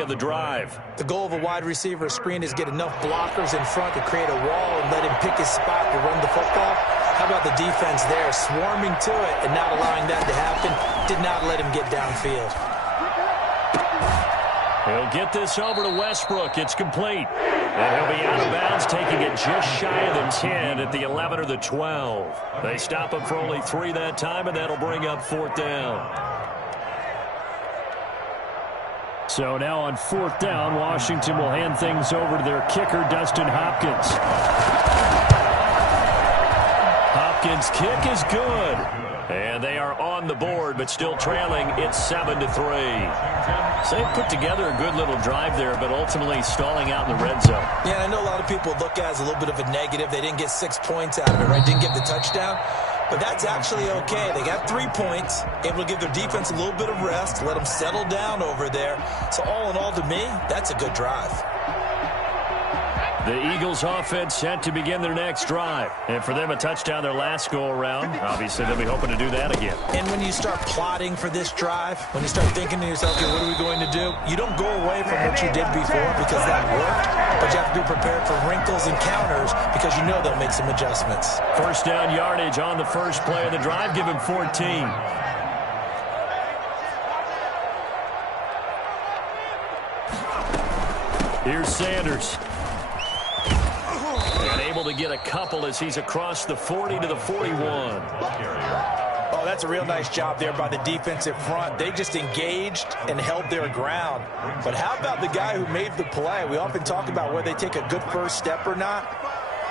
of the drive. The goal of a wide receiver screen is get enough blockers in front to create a wall and let him pick his spot to run the football. How about the defense there, swarming to it and not allowing that to happen? Did not let him get downfield. He'll get this over to Westbrook. It's complete. And he'll be out of bounds, taking it just shy of the 10 at the 11 or the 12. They stop him for only 3 that time, and that'll bring up 4th down. So now on 4th down, Washington will hand things over to their kicker, Dustin Hopkins. Hopkins' kick is good. And they are on the board, but still trailing. It's 7-3. So they put together a good little drive there, but ultimately stalling out in the red zone. Yeah, I know a lot of people look at it as a little bit of a negative. They didn't get 6 points out of it, right? Didn't get the touchdown. But that's actually okay. They got 3 points, able to give their defense a little bit of rest, let them settle down over there. So all in all, to me, that's a good drive. The Eagles offense set to begin their next drive. And for them, a touchdown their last go-around. Obviously, they'll be hoping to do that again. And when you start plotting for this drive, when you start thinking to yourself, okay, what are we going to do? You don't go away from what you did before because that worked. But you have to be prepared for wrinkles and counters because you know they'll make some adjustments. 1st down yardage on the first play of the drive. Give him 14. Here's Sanders. And able to get a couple as he's across the 40 to the 41. Oh, that's a real nice job there by the defensive front. They just engaged and held their ground. But how about the guy who made the play? We often talk about whether they take a good first step or not.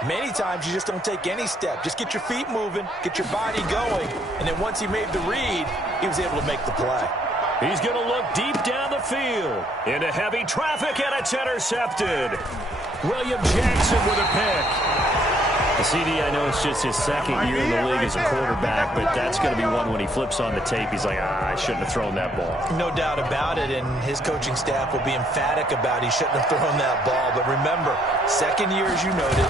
Many times you just don't take any step. Just get your feet moving, get your body going, and then once he made the read, he was able to make the play. He's going to look deep down the field into heavy traffic, and it's intercepted. William Jackson with a pick. The CD, I know it's just his 2nd year in the league as a quarterback, but that's going to be one when he flips on the tape. He's like, I shouldn't have thrown that ball. No doubt about it, and his coaching staff will be emphatic about he shouldn't have thrown that ball. But remember, 2nd year, as you noted,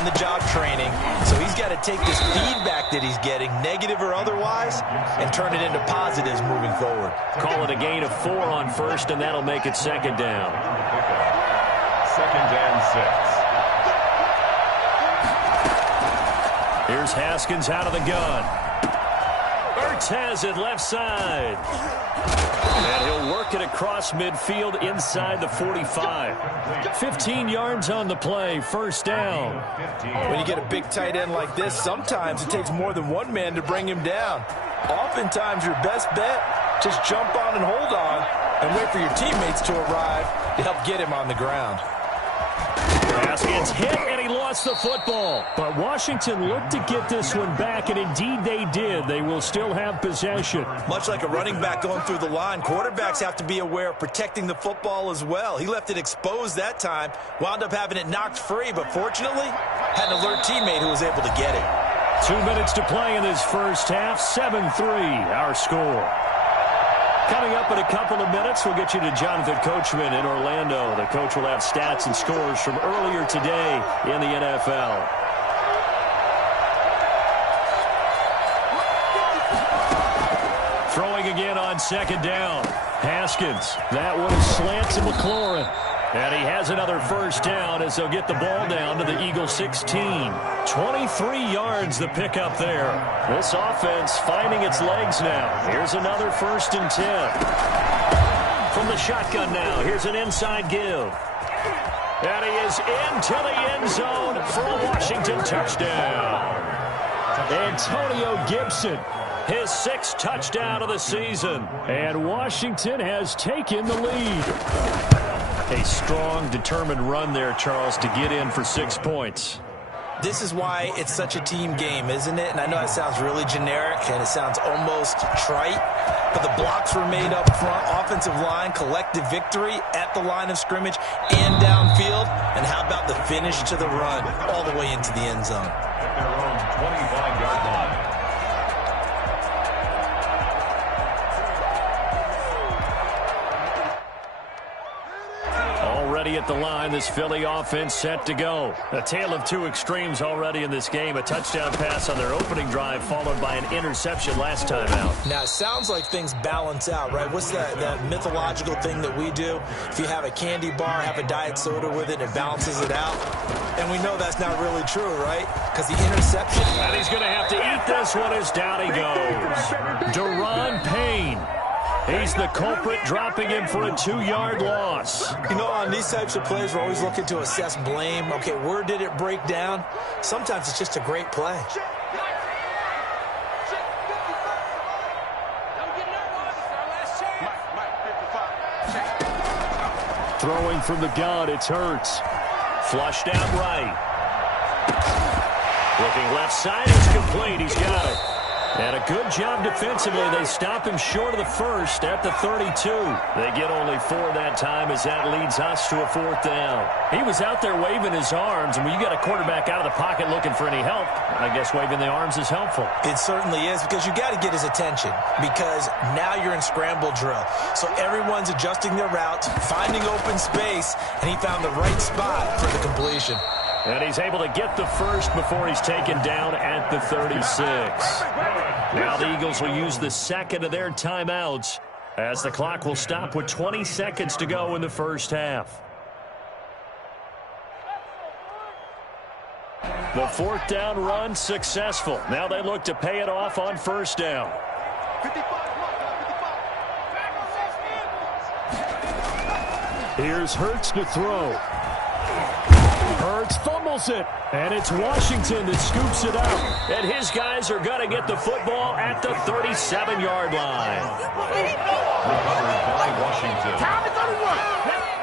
on-the-job training. So he's got to take this feedback that he's getting, negative or otherwise, and turn it into positives moving forward. Call it a gain of 4 on 1st, and that'll make it 2nd down. 2nd and 6. Here's Haskins out of the gun. Ertz has it left side. And he'll work it across midfield inside the 45. 15 yards on the play, 1st down. When you get a big tight end like this, sometimes it takes more than one man to bring him down. Oftentimes your best bet, just jump on and hold on and wait for your teammates to arrive to help get him on the ground. Haskins hit, and he lost the football. But Washington looked to get this one back, and indeed they did. They will still have possession. Much like a running back going through the line, quarterbacks have to be aware of protecting the football as well. He left it exposed that time, wound up having it knocked free, but fortunately, had an alert teammate who was able to get it. 2 minutes to play in this first half, 7-3, our score. Coming up in a couple of minutes, we'll get you to Jonathan Coachman in Orlando. The coach will have stats and scores from earlier today in the NFL. Throwing again on 2nd down. Haskins. That one is slant to McLaurin. And he has another 1st down as they'll get the ball down to the Eagles 16. 23 yards the pickup there. This offense finding its legs now. Here's another 1st and 10. From the shotgun now, here's an inside give. And he is into the end zone for a Washington touchdown. Antonio Gibson, his 6th touchdown of the season. And Washington has taken the lead. A strong, determined run there, Charles, to get in for 6 points. This is why it's such a team game, isn't it? And I know that sounds really generic and it sounds almost trite, but the blocks were made up front, offensive line, collective victory at the line of scrimmage and downfield. And how about the finish to the run all the way into the end zone? At their own 25-yard line. ready at the line. This Philly offense set to go. A tale of two extremes already in this game. A touchdown pass on their opening drive followed by an interception last time out. Now, it sounds like things balance out, right? What's that mythological thing that we do? If you have a candy bar, have a diet soda with it, it balances it out. And we know that's not really true, right? Because the interception. And he's going to have to eat this one as down he goes. Deron Payne. He's the culprit, dropping him for a 2-yard loss. You know, on these types of plays, we're always looking to assess blame. Okay, where did it break down? Sometimes it's just a great play. Throwing from the gun, it's Hurts. Flushed out right. Looking left side, it's complete. He's got it. And a good job defensively. They stop him short of the first at the 32. They get only 4 that time as that leads us to a 4th down. He was out there waving his arms, and when you got a quarterback out of the pocket looking for any help, I guess waving the arms is helpful. It certainly is, because you got to get his attention, because now you're in scramble drill. So everyone's adjusting their routes, finding open space, and he found the right spot for the completion. And he's able to get the first before he's taken down at the 36. Now the Eagles will use the second of their timeouts as the clock will stop with 20 seconds to go in the first half. The 4th down run successful. Now they look to pay it off on 1st down. Here's Hurts to throw. Hurts fumbles it, and it's Washington that scoops it out. And his guys are going to get the football at the 37-yard line.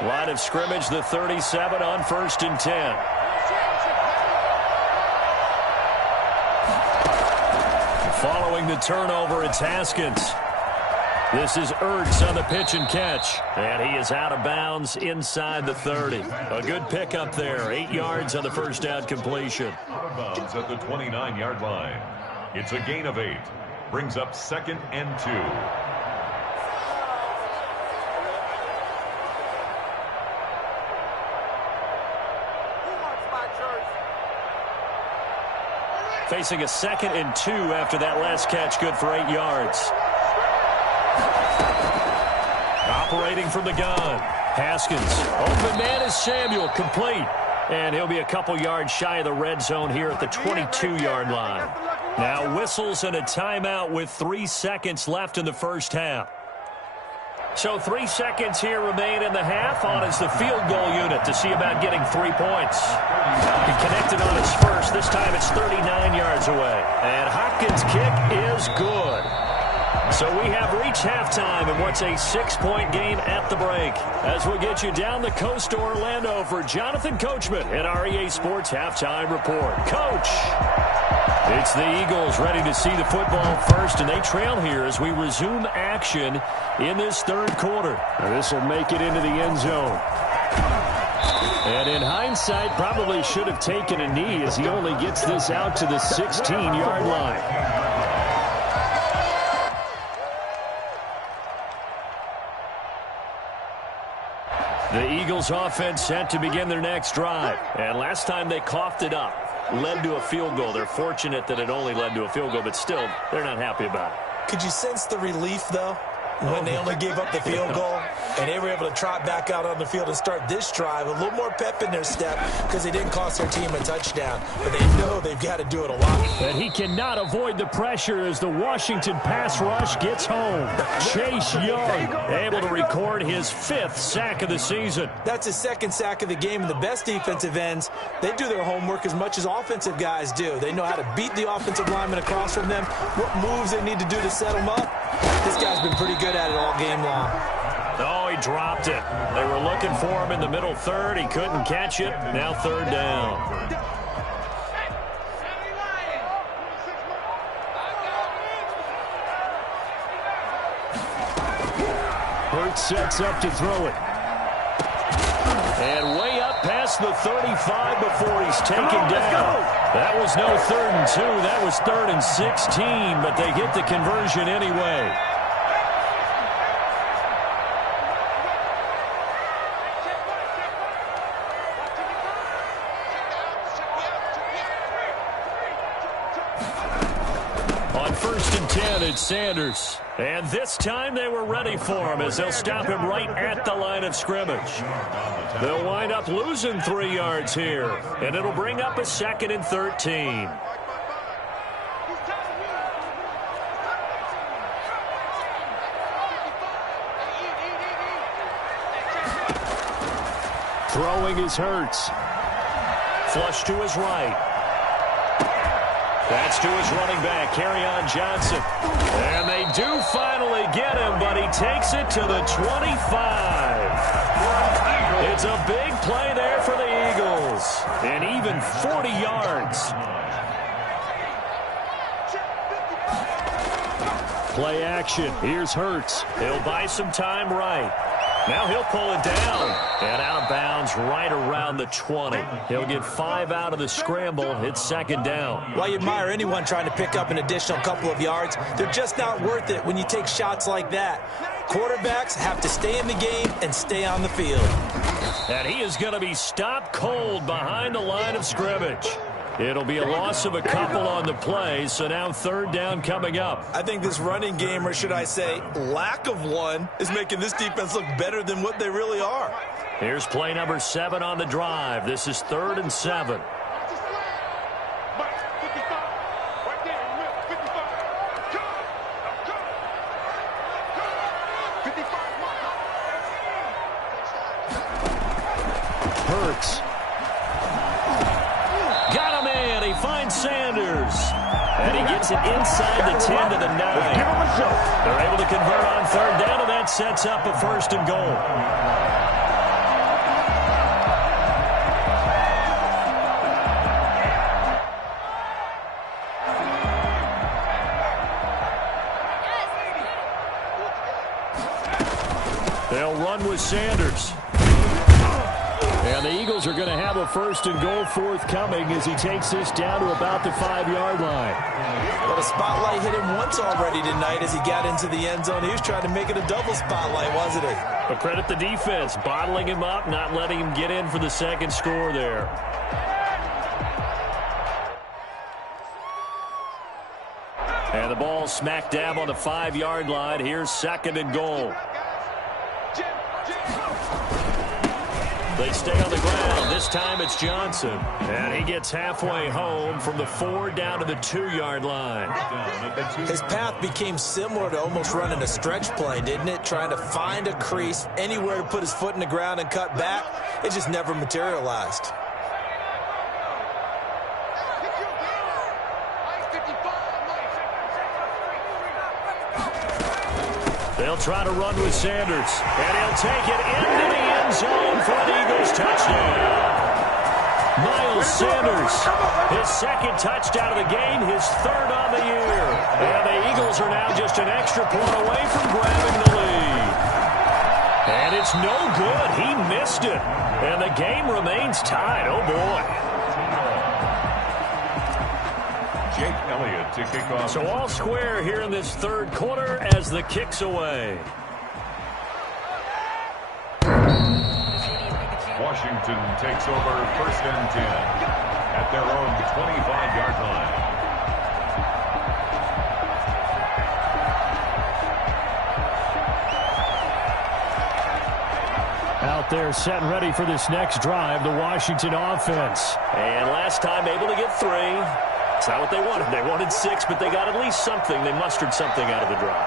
Line of scrimmage, the 37 on 1st and 10. Following the turnover, it's Haskins. This is Ertz on the pitch and catch. And he is out of bounds inside the 30. A good pickup there. 8 yards on the 1st down completion. Out of bounds at the 29-yard line. It's a gain of 8. Brings up 2nd and 2. Facing a 2nd and 2 after that last catch, good for 8 yards. Operating from the gun. Haskins. Open man is Samuel. Complete. And he'll be a couple yards shy of the red zone here at the 22-yard line. Now whistles and a timeout with 3 seconds left in the first half. So 3 seconds here remain in the half. On is the field goal unit to see about getting 3 points. He connected on his first. This time it's 39 yards away. And Hopkins' kick is good. So we have reached halftime in what's a 6-point game at the break. As we get you down the coast to Orlando for Jonathan Coachman at our EA Sports Halftime Report. Coach! It's the Eagles ready to see the football first, and they trail here as we resume action in this 3rd quarter. This will make it into the end zone. And in hindsight, probably should have taken a knee as he only gets this out to the 16-yard line. The Eagles offense set to begin their next drive. And last time they coughed it up, led to a field goal. They're fortunate that it only led to a field goal, but still, they're not happy about it. Could you sense the relief, though, when they only gave up the field goal and they were able to trot back out on the field and start this drive? A little more pep in their step because they didn't cost their team a touchdown. But they know they've got to do it a lot. And he cannot avoid the pressure as the Washington pass rush gets home. Chase Young able to record his 5th sack of the season. That's his 2nd sack of the game. And the best defensive ends, they do their homework as much as offensive guys do. They know how to beat the offensive lineman across from them, what moves they need to do to set them up. This guy's been pretty good at it all game long. Oh, he dropped it. They were looking for him in the middle 3rd. He couldn't catch it. Now 3rd down. Hurts sets up to throw it. And way up past the 35 before he's taken down. That was no 3rd and 2. That was 3rd and 16, but they get the conversion anyway. 10, it's Sanders. And this time they were ready for him as they'll stop him right at the line of scrimmage. They'll wind up losing 3 yards here, and it'll bring up a 2nd and 13. Throwing is Hurts. Flush to his right. That's to his running back, Kerryon Johnson. And they do finally get him, but he takes it to the 25. It's a big play there for the Eagles. And even 40 yards. Play action. Here's Hurts. He'll buy some time right. Now he'll pull it down. And out of bounds right around the 20. He'll get 5 out of the scramble. It's 2nd down. Well, you admire anyone trying to pick up an additional couple of yards. They're just not worth it when you take shots like that. Quarterbacks have to stay in the game and stay on the field. And he is going to be stopped cold behind the line of scrimmage. It'll be a loss of a couple on the play, so now 3rd down coming up. I think this running game, or should I say lack of one, is making this defense look better than what they really are. Here's play number 7 on the drive. This is 3rd and 7. Hurts. Got him in. He finds Sanders. And he gets it inside the 10 to the 9. They're able to convert on 3rd down, and that sets up a 1st and goal. They'll run with Sanders. And the Eagles are going to have a 1st and goal forthcoming as he takes this down to about the 5-yard line. Well, the spotlight hit him once already tonight as he got into the end zone. He was trying to make it a double spotlight, wasn't he? But credit the defense, bottling him up, not letting him get in for the 2nd score there. And the ball smack dab on the 5-yard line. Here's 2nd and goal. They stay on the ground. This time it's Johnson. And he gets halfway home from the 4 down to the 2-yard line. His path became similar to almost running a stretch play, didn't it? Trying to find a crease, anywhere to put his foot in the ground and cut back. It just never materialized. They'll try to run with Sanders. And he'll take it into the end zone for an Eagles touchdown. Miles Sanders, his 2nd touchdown of the game, his 3rd on the year. And the Eagles are now just an extra point away from grabbing the lead. And it's no good. He missed it. And the game remains tied. Oh, boy. Jake Elliott to kick off. So all square here in this 3rd quarter as the kick's away. Washington takes over 1st and 10 at their own 25-yard line. Out there set and ready for this next drive, the Washington offense. And last time able to get 3. It's not what they wanted. They wanted 6, but they got at least something. They mustered something out of the drive.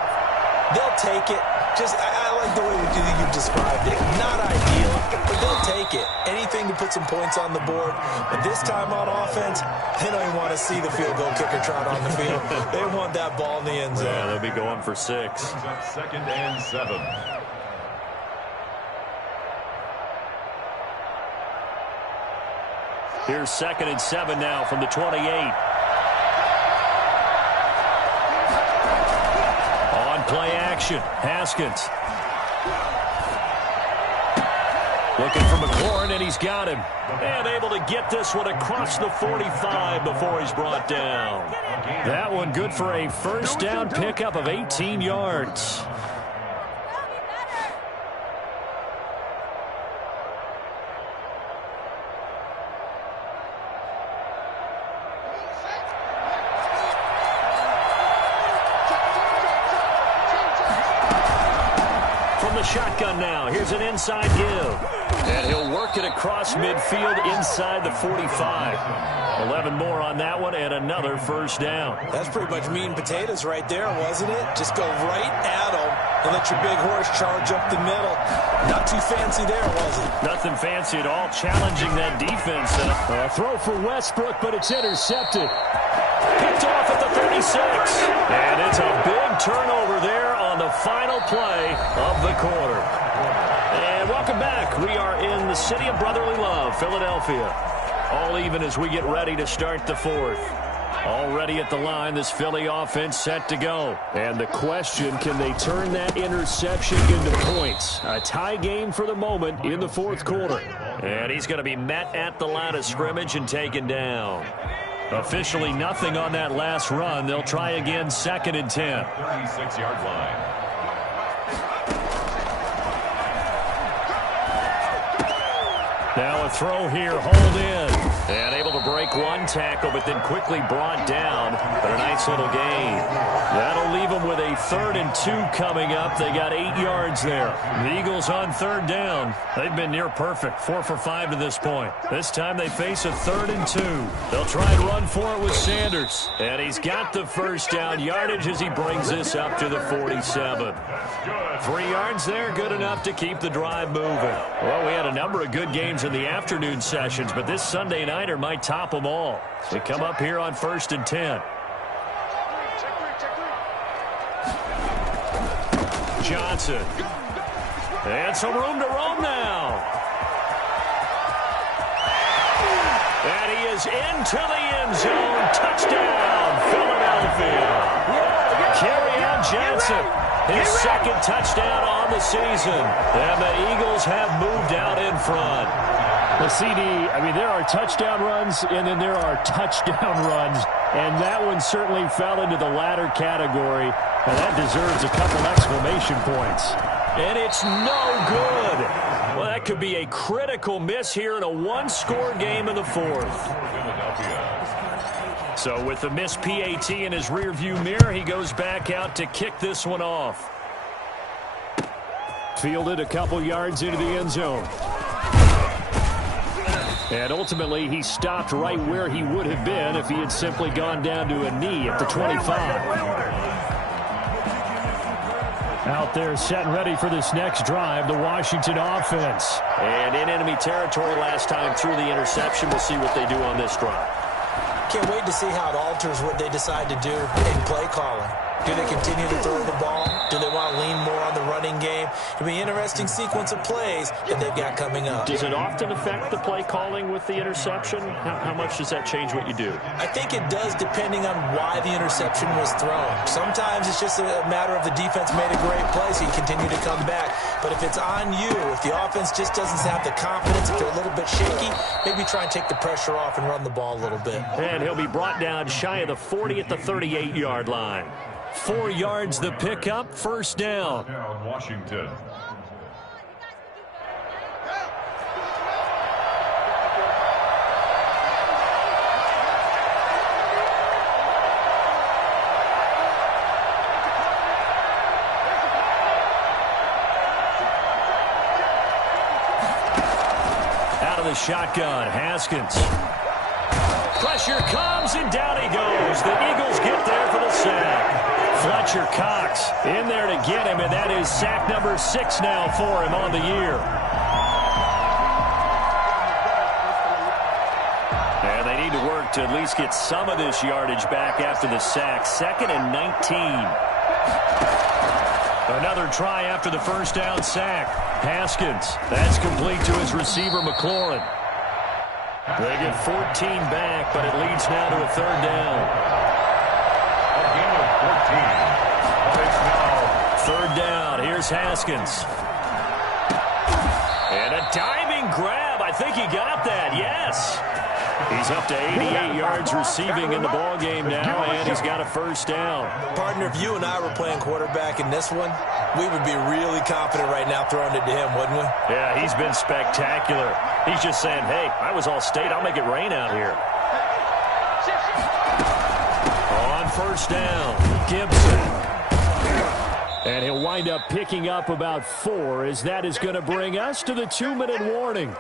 They'll take it. I like the way you described it. Not ideal, but they'll take it. Anything to put some points on the board. But this time on offense, they don't even want to see the field goal kicker trot on the field. They want that ball in the end zone. Yeah, they'll be going for 6. Brings up 2nd and 7. Here's 2nd and 7 now from the 28. On play action, Haskins. Looking for McLaurin, and he's got him. And able to get this one across the 45 before he's brought down. That one good for a 1st down pickup of 18 yards. shotgun now. Here's an inside give. And he'll work it across midfield inside the 45. 11 more on that one and another first down. That's pretty much meat and potatoes right there, wasn't it? Just go right at them and let your big horse charge up the middle. Not too fancy there, was it? Nothing fancy at all, challenging that defense. And a throw for Westbrook, but it's intercepted. Picked off at the 36. And it's a big turnover there on the final play of the quarter. And welcome back. We are in the city of brotherly love, Philadelphia. All even as we get ready to start the fourth. Already at the line, this Philly offense set to go. And the question, can they turn that interception into points? A tie game for the moment in the fourth quarter. And he's going to be met at the line of scrimmage and taken down. Officially nothing on that last run. They'll try again, 2nd and 10. 36-yard line. Now a throw here, hold in. And able to break one tackle, but then quickly brought down. But a nice little gain. That'll leave them with a 3rd and 2 coming up. They got 8 yards there. The Eagles on 3rd down. They've been near perfect, 4 for 5 to this point. This time they face a 3rd and 2. They'll try and run for it with Sanders. And he's got the first down yardage as he brings this up to the 47. 3 yards there, good enough to keep the drive moving. Well, we had a number of good games in the afternoon sessions, but this Sunday nighter might top them all. They come up here on 1st and 10. Johnson. And some room to roam now. And he is into the end zone. Touchdown, Philadelphia. Kerryon Johnson, his 2nd touchdown on the season. And the Eagles have moved out in front. The CD, I mean, there are touchdown runs, and then there are touchdown runs. And that one certainly fell into the latter category. And that deserves a couple exclamation points. And it's no good. Well, that could be a critical miss here in a one-score game in the fourth. So with the missed PAT in his rearview mirror, he goes back out to kick this one off. Fielded a couple yards into the end zone. And ultimately, he stopped right where he would have been if he had simply gone down to a knee at the 25. Out there set and ready for this next drive, the Washington offense. And in enemy territory last time through the interception. We'll see what they do on this drive. Can't wait to see how it alters what they decide to do in play calling. Do they continue to throw the ball? Do they want to lean more on the running game? It'll be an interesting sequence of plays that they've got coming up. Does it often affect the play calling with the interception? How much does that change what you do? I think it does, depending on why the interception was thrown. Sometimes it's just a matter of the defense made a great play, so you continue to come back. But if it's on you, if the offense just doesn't have the confidence, if they're a little bit shaky, maybe try and take the pressure off and run the ball a little bit. And he'll be brought down shy of the 40 at the 38-yard line. 4 yards the pickup, first down. Washington. Out of the shotgun, Haskins. Pressure comes, and down he goes. The Eagles get there for the sack. Fletcher Cox in there to get him, and that is sack number 6 now for him on the year. And they need to work to at least get some of this yardage back after the sack. 2nd and 19. Another try after the first down sack. Haskins, that's complete to his receiver, McLaurin. They get 14 back, but it leads now to a 3rd down. A gain of 14. It's now 3rd down. Here's Haskins. And a diving grab. I think he got that. Yes. He's up to 88 yards receiving in the ballgame now, and he's got a first down. Partner, if you and I were playing quarterback in this one, we would be really confident right now throwing it to him, wouldn't we? Yeah, he's been spectacular. He's just saying, hey, I was all state. I'll make it rain out here. On first down, Gibson. And he'll wind up picking up about 4, as that is going to bring us to the 2-minute warning.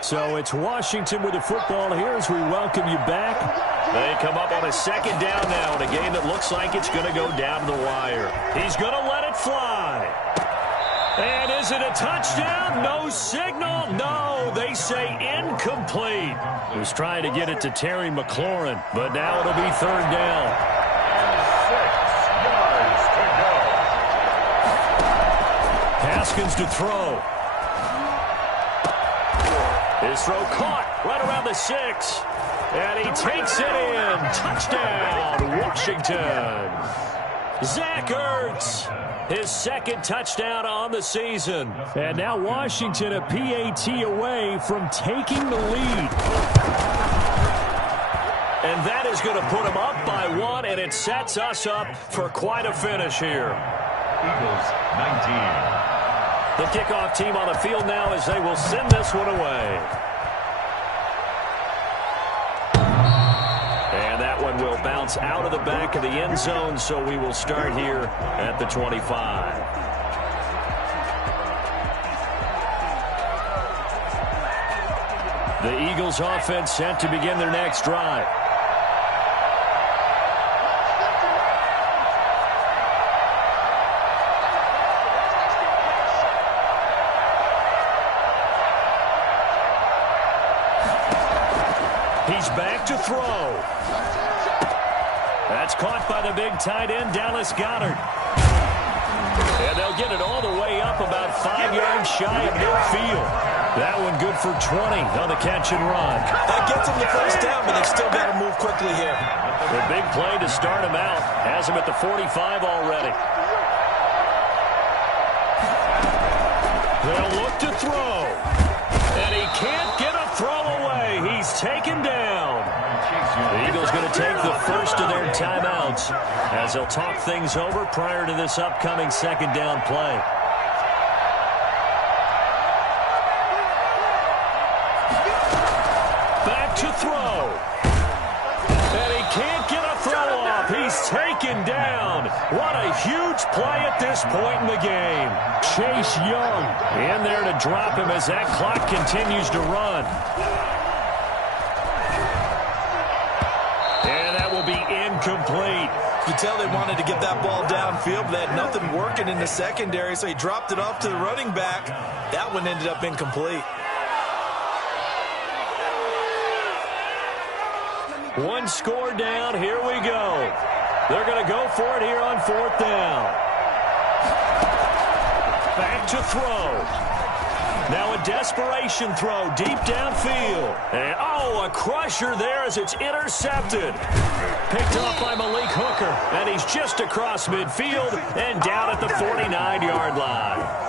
So it's Washington with the football here as we welcome you back. They come up on a 2nd down now in a game that looks like it's going to go down to the wire. He's going to let it fly. And is it a touchdown? No signal. No, they say incomplete. He was trying to get it to Terry McLaurin, but now it'll be 3rd down. 6 yards to go. Haskins to throw. His throw caught right around the 6. And he takes it in. Touchdown, Washington. Zach Ertz, his 2nd touchdown on the season. And now Washington a PAT away from taking the lead. And that is going to put them up by 1, and it sets us up for quite a finish here. Eagles 19. The kickoff team on the field now as they will send this one away. And that one will bounce out of the back of the end zone, so we will start here at the 25. The Eagles offense set to begin their next drive. He's back to throw. That's caught by the big tight end, Dallas Goedert. And they'll get it all the way up about 5 yards shy of midfield. That one good for 20 on the catch and run. That gets them the first down, but they've still got to move quickly here. The big play to start him out. Has him at the 45 already. They'll look to throw. And he can't get a throw away. He's taken down. The Eagles going to take the first of their timeouts as they'll talk things over prior to this upcoming 2nd down play. Back to throw. And he can't get a throw off. He's taken down. What a huge play at this point in the game. Chase Young in there to drop him as that clock continues to run. And that will be incomplete. You tell they wanted to get that ball downfield, but they had nothing working in the secondary, so he dropped it off to the running back. That one ended up incomplete. One score down. Here we go. They're going to go for it here on 4th down. Back to throw. Now a desperation throw deep downfield. And, oh, a crusher there as it's intercepted. Picked up by Malik Hooker. And he's just across midfield and down at the 49-yard line.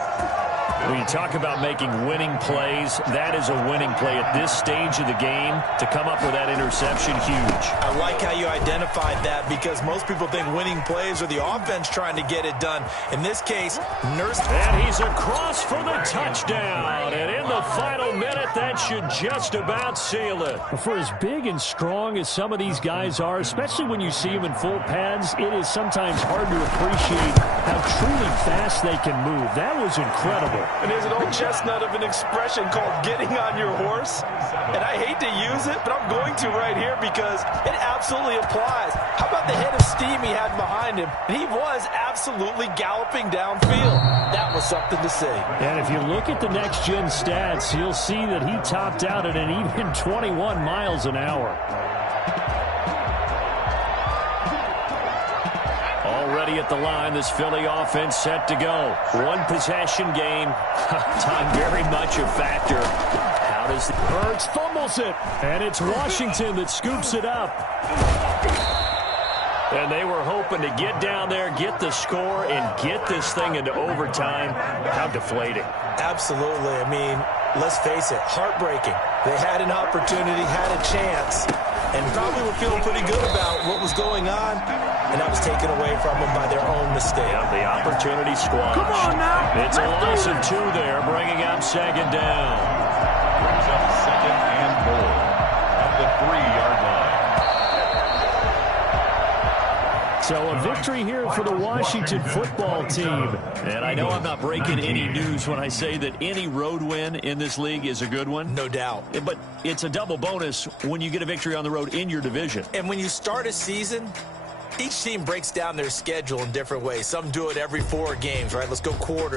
When you talk about making winning plays, that is a winning play at this stage of the game. To come up with that interception, huge. I like how you identified that because most people think winning plays are the offense trying to get it done. In this case, Nurse. And he's across for the touchdown. And in the final minute, that should just about seal it. For as big and strong as some of these guys are, especially when you see them in full pads, it is sometimes hard to appreciate how truly fast they can move. That was incredible. And there's an old chestnut of an expression called getting on your horse. And I hate to use it, but I'm going to right here because it absolutely applies. How about the head of steam he had behind him? And he was absolutely galloping downfield. That was something to see. And if you look at the next-gen stats, you'll see that he topped out at an even 21 miles an hour. Already at the line, this Philly offense set to go. One possession game. Time very much a factor. How does the Ertz fumbles it? And it's Washington that scoops it up. And they were hoping to get down there, get the score, and get this thing into overtime. How deflating. Absolutely. I mean, let's face it, heartbreaking. They had an opportunity, had a chance, and probably were feeling pretty good about what was going on, and that was taken away from them by their own mistake. Yeah, the opportunity squashed. Come on now. It's a loss of 2 there, bringing up 2nd down. Brings up 2nd and goal at the 3-yard line. So a victory here for the Washington football team. And I know I'm not breaking any news when I say that any road win in this league is a good one. No doubt. But it's a double bonus when you get a victory on the road in your division. And when you start a season, each team breaks down their schedule in different ways. Some do it every 4 games, right? Let's go quarter.